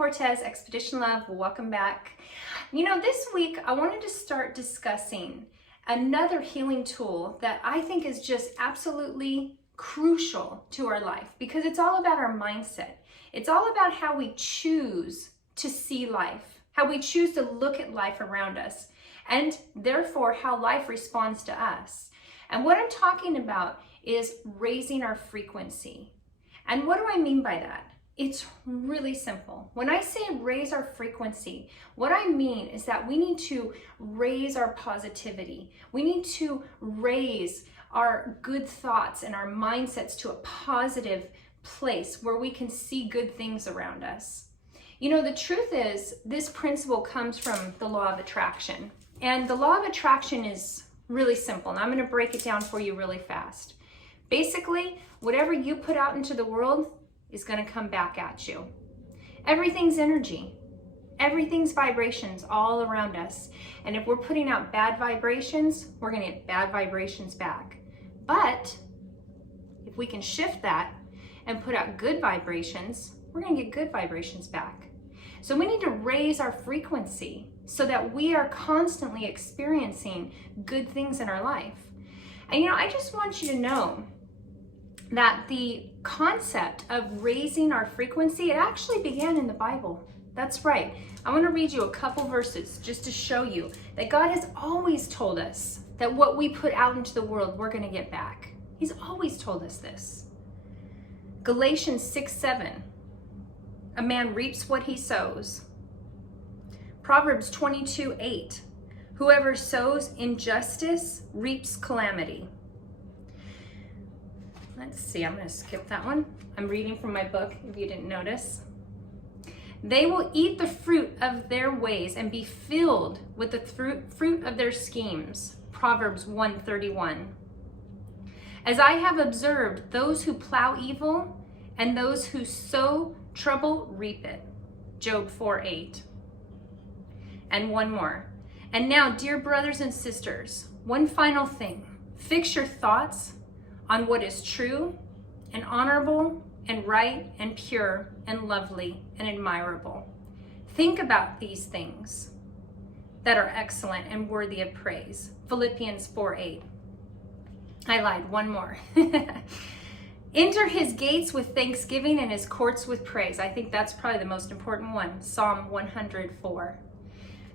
Cortez, Expedition Love. Welcome back. You know, this week I wanted to start discussing another healing tool that I think is just absolutely crucial to our life, because it's all about our mindset. It's all about how we choose to see life, how we choose to look at life around us, and therefore how life responds to us. And what I'm talking about is raising our frequency. And what do I mean by that? It's really simple. When I say raise our frequency, what I mean is that we need to raise our positivity. We need to raise our good thoughts and our mindsets to a positive place where we can see good things around us. You know, the truth is, this principle comes from the law of attraction. And the law of attraction is really simple. And I'm going to break it down for you really fast. Basically, whatever you put out into the world is going to come back at you. Everything's energy. Everything's vibrations all around us. And if we're putting out bad vibrations, we're going to get bad vibrations back. But if we can shift that and put out good vibrations, we're going to get good vibrations back. So we need to raise our frequency so that we are constantly experiencing good things in our life. And you know, I just want you to know that the concept of raising our frequency, it actually began in the Bible. That's right. I want to read you a couple verses just to show you that God has always told us that what we put out into the world, we're going to get back. He's always told us this. Galatians 6:7. A man reaps what he sows. Proverbs 22:8. Whoever sows injustice reaps calamity. Let's see, I'm going to skip that one. I'm reading from my book, if you didn't notice. They will eat the fruit of their ways and be filled with the fruit of their schemes. Proverbs 1:31. As I have observed, those who plow evil and those who sow trouble reap it. Job 4:8. And one more. And now, dear brothers and sisters, one final thing. Fix your thoughts on what is true and honorable and right and pure and lovely and admirable. Think about these things that are excellent and worthy of praise. Philippians 4:8. I lied, one more. Enter his gates with thanksgiving and his courts with praise. I think that's probably the most important one. Psalm 104.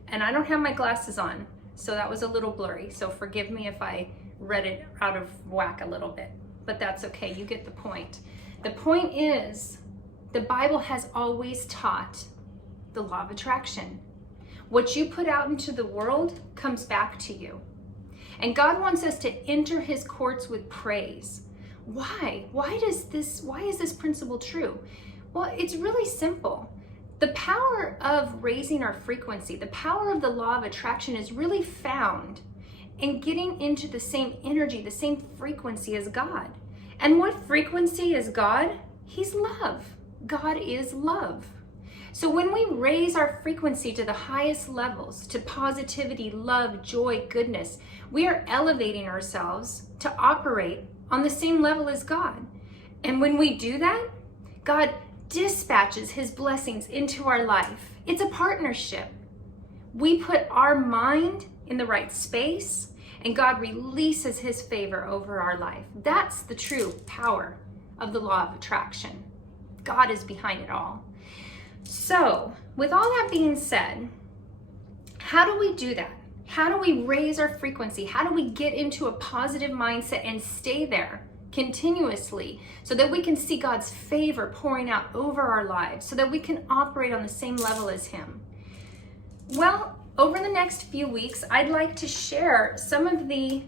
And I don't have my glasses on, so that was a little blurry. So forgive me if I read it out of whack a little bit, but that's okay. You get the point. The point is, the Bible has always taught the law of attraction. What you put out into the world comes back to you. And God wants us to enter his courts with praise. Why? Why is this principle true? Well, it's really simple. The power of raising our frequency, the power of the law of attraction is really found in getting into the same energy, the same frequency as God. And what frequency is God? He's love. God is love. So when we raise our frequency to the highest levels, to positivity, love, joy, goodness, we are elevating ourselves to operate on the same level as God. And when we do that, God dispatches his blessings into our life. It's a partnership. We put our mind in the right space, and God releases his favor over our life. That's the true power of the law of attraction. God is behind it all. So, with all that being said, how do we do that? How do we raise our frequency? How do we get into a positive mindset and stay there continuously so that we can see God's favor pouring out over our lives, so that we can operate on the same level as him? Well, over the next few weeks, I'd like to share some of the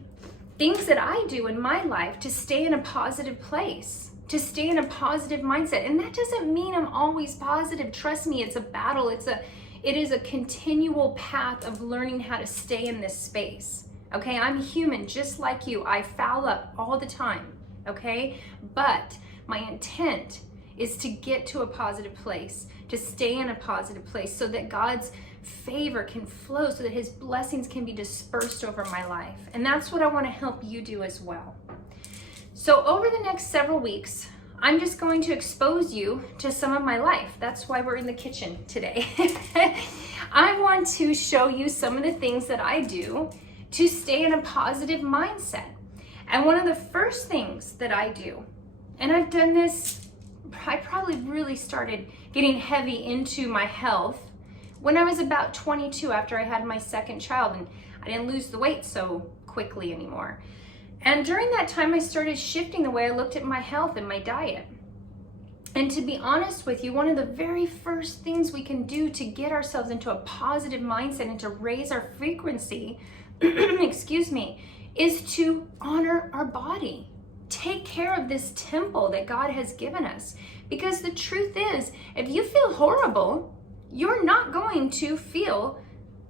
things that I do in my life to stay in a positive place, to stay in a positive mindset. And that doesn't mean I'm always positive. Trust me, it's a battle. It is a continual path of learning how to stay in this space. Okay, I'm human just like you. I foul up all the time. Okay, but my intent is to get to a positive place, to stay in a positive place so that God's favor can flow, so that his blessings can be dispersed over my life. And that's what I want to help you do as well. So over the next several weeks, I'm just going to expose you to some of my life. That's why we're in the kitchen today. I want to show you some of the things that I do to stay in a positive mindset. And one of the first things that I do, and I've done this, I probably really started getting heavy into my health when I was about 22 after I had my second child, and I didn't lose the weight so quickly anymore. And during that time, I started shifting the way I looked at my health and my diet. And to be honest with you, one of the very first things we can do to get ourselves into a positive mindset and to raise our frequency, excuse me, is to honor our body. Take care of this temple that God has given us. Because the truth is, if you feel horrible, you're not going to feel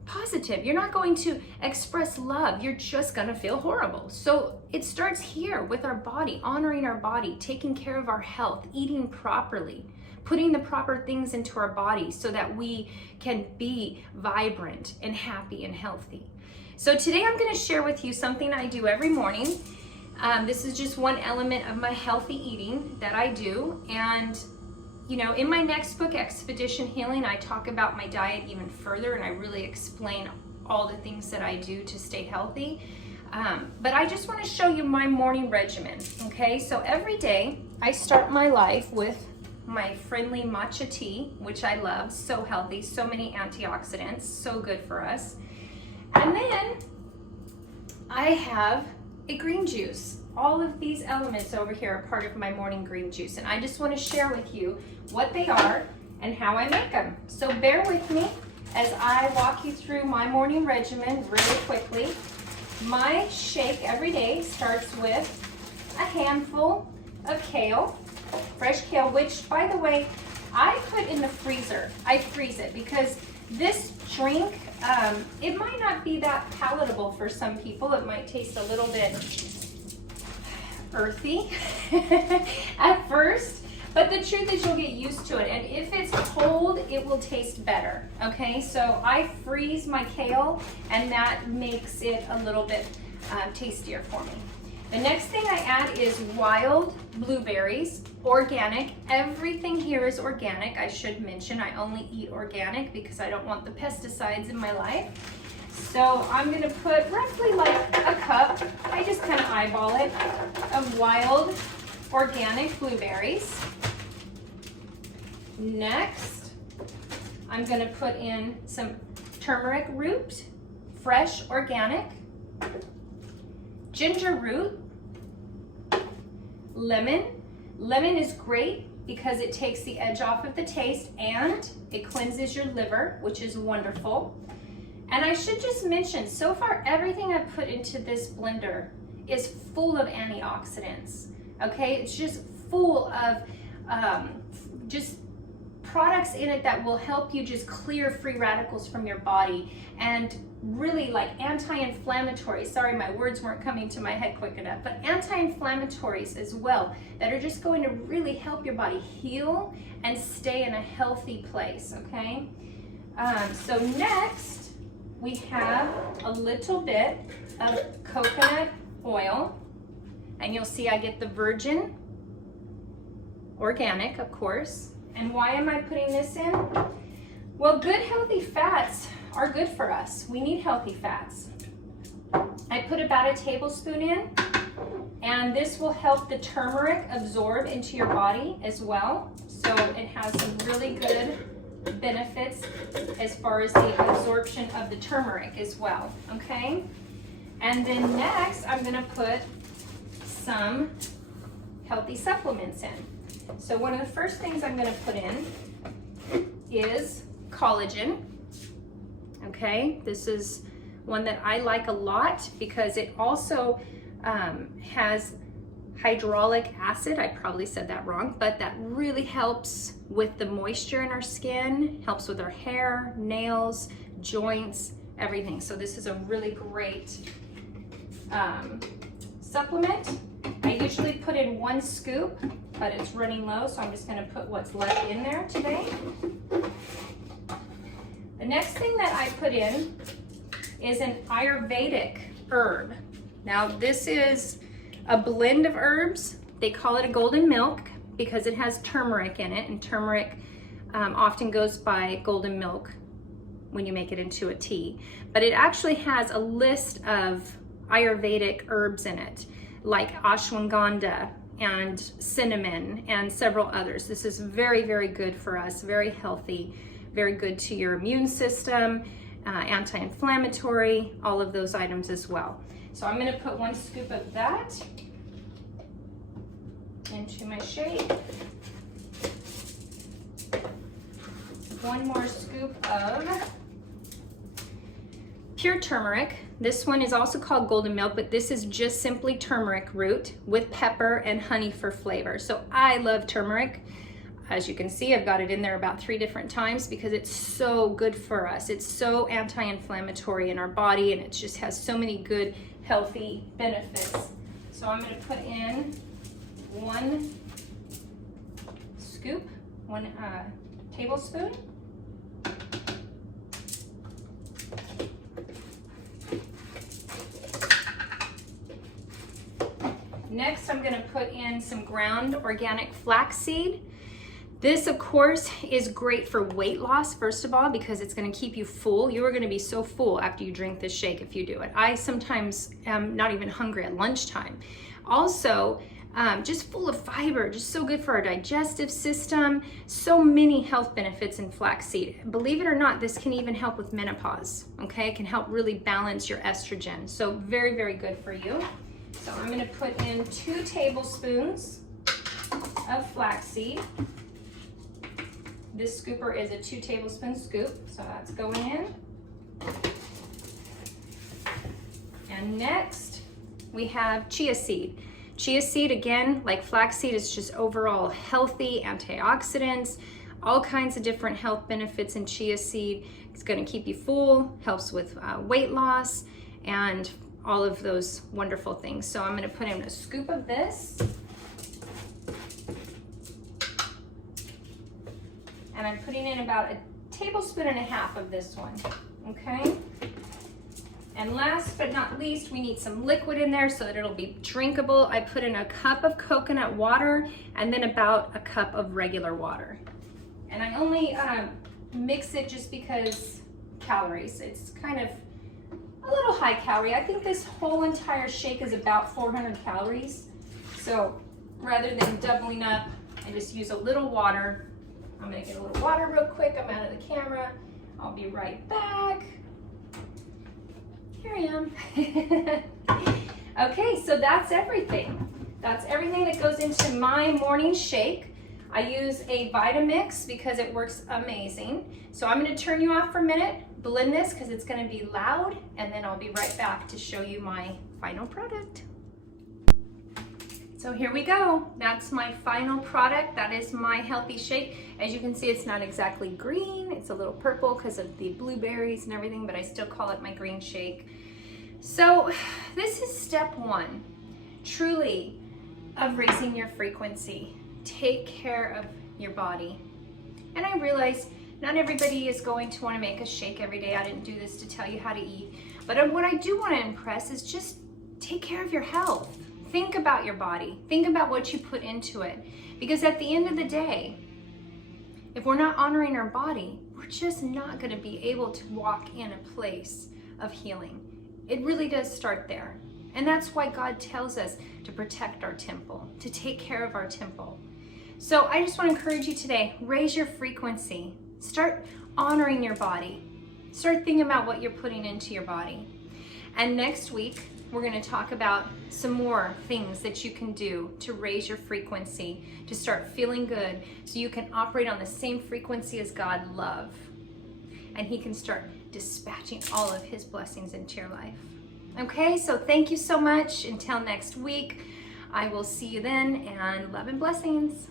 positive. You're not going to express love. You're just going to feel horrible. So it starts here with our body, honoring our body, taking care of our health, eating properly, putting the proper things into our body so that we can be vibrant and happy and healthy. So today I'm going to share with you something I do every morning. This is just one element of my healthy eating that I do. And you know, in my next book, Expedition Healing, I talk about my diet even further, and I really explain all the things that I do to stay healthy. But I just want to show you my morning regimen, okay? So every day, I start my life with my friendly matcha tea, which I love, so healthy, so many antioxidants, so good for us. And then I have a green juice. All of these elements over here are part of my morning green juice, and I just want to share with you what they are and how I make them. So bear with me as I walk you through my morning regimen really quickly. My shake every day starts with a handful of kale, fresh kale, which, by the way, I put in the freezer. I freeze it because this drink, it might not be that palatable for some people. It might taste a little bit earthy at first, but the truth is you'll get used to it, and if it's cold it will taste better. Okay, so I freeze my kale, and that makes it a little bit tastier for me. The next thing I add is wild blueberries, organic. Everything here is organic. I should mention I only eat organic because I don't want the pesticides in my life. So I'm gonna put roughly like a cup, I just kind of eyeball it, of wild organic blueberries. Next, I'm gonna put in some turmeric root, fresh organic, ginger root, lemon. Lemon is great because it takes the edge off of the taste and it cleanses your liver, which is wonderful. And I should just mention, so far everything I've put into this blender is full of antioxidants, okay? It's just full of just products in it that will help you just clear free radicals from your body, and really like anti-inflammatories. Sorry, my words weren't coming to my head quick enough, but anti-inflammatories as well that are just going to really help your body heal and stay in a healthy place, okay? So next, we have a little bit of coconut oil, and you'll see I get the virgin organic, of course. And why am I putting this in? Well, good healthy fats are good for us. We need healthy fats. I put about a tablespoon in, and this will help the turmeric absorb into your body as well. So it has some really good benefits as far as the absorption of the turmeric as well, okay? And then next, I'm gonna put some healthy supplements in. So one of the first things I'm gonna put in is collagen, okay? This is one that I like a lot because it also has hyaluronic acid. I probably said that wrong, but that really helps with the moisture in our skin, helps with our hair, nails, joints, everything. So this is a really great supplement. I usually put in 1 scoop, but it's running low, so I'm just gonna put what's left in there today. The next thing that I put in is an Ayurvedic herb. Now this is a blend of herbs. They call it a golden milk, because it has turmeric in it, and turmeric often goes by golden milk when you make it into a tea. But it actually has a list of Ayurvedic herbs in it, like ashwagandha and cinnamon and several others. This is very, very good for us, very healthy, very good to your immune system, anti-inflammatory, all of those items as well. So I'm going to put 1 scoop of that into my shake. 1 more scoop of pure turmeric. This one is also called golden milk, but this is just simply turmeric root with pepper and honey for flavor. So I love turmeric. As you can see, I've got it in there about 3 different times because it's so good for us. It's so anti-inflammatory in our body, and it just has so many good, healthy benefits. So I'm going to put in 1 scoop, 1 tablespoon. Next, I'm going to put in some ground organic flaxseed. This, of course, is great for weight loss, first of all, because it's going to keep you full. You are going to be so full after you drink this shake if you do it. I sometimes am not even hungry at lunchtime. Also, just full of fiber, just so good for our digestive system. So many health benefits in flaxseed. Believe it or not, this can even help with menopause, okay? It can help really balance your estrogen. So very, very good for you. So I'm going to put in 2 tablespoons of flaxseed. This scooper is a 2 tablespoon scoop, so that's going in. And next, we have chia seed. Chia seed, again, like flaxseed, is just overall healthy, antioxidants, all kinds of different health benefits in chia seed. It's going to keep you full, helps with weight loss, and all of those wonderful things. So I'm going to put in a scoop of this. And I'm putting in about 1.5 tablespoons of this one, okay? And last but not least, we need some liquid in there so that it'll be drinkable. I put in 1 cup of coconut water and then about 1 cup of regular water. And I only mix it just because calories. It's kind of a little high calorie. I think this whole entire shake is about 400 calories. So rather than doubling up, I just use a little water. I'm gonna get a little water real quick. I'm out of the camera. I'll be right back. Here I am. Okay, so that's everything. That's everything that goes into my morning shake. I use a Vitamix because it works amazing. So I'm going to turn you off for a minute, blend this because it's going to be loud, and then I'll be right back to show you my final product. So here we go. That's my final product. That is my healthy shake. As you can see, it's not exactly green. It's a little purple because of the blueberries and everything, but I still call it my green shake. So this is step 1, truly, of raising your frequency. Take care of your body. And I realize not everybody is going to want to make a shake every day. I didn't do this to tell you how to eat. But what I do want to impress is just take care of your health. Think about your body. Think about what you put into it. Because at the end of the day, if we're not honoring our body, we're just not going to be able to walk in a place of healing. It really does start there. And that's why God tells us to protect our temple, to take care of our temple. So I just want to encourage you today, raise your frequency. Start honoring your body. Start thinking about what you're putting into your body. And next week, we're going to talk about some more things that you can do to raise your frequency, to start feeling good, so you can operate on the same frequency as God love. And He can start dispatching all of His blessings into your life. Okay, so thank you so much. Until next week, I will see you then, and love and blessings.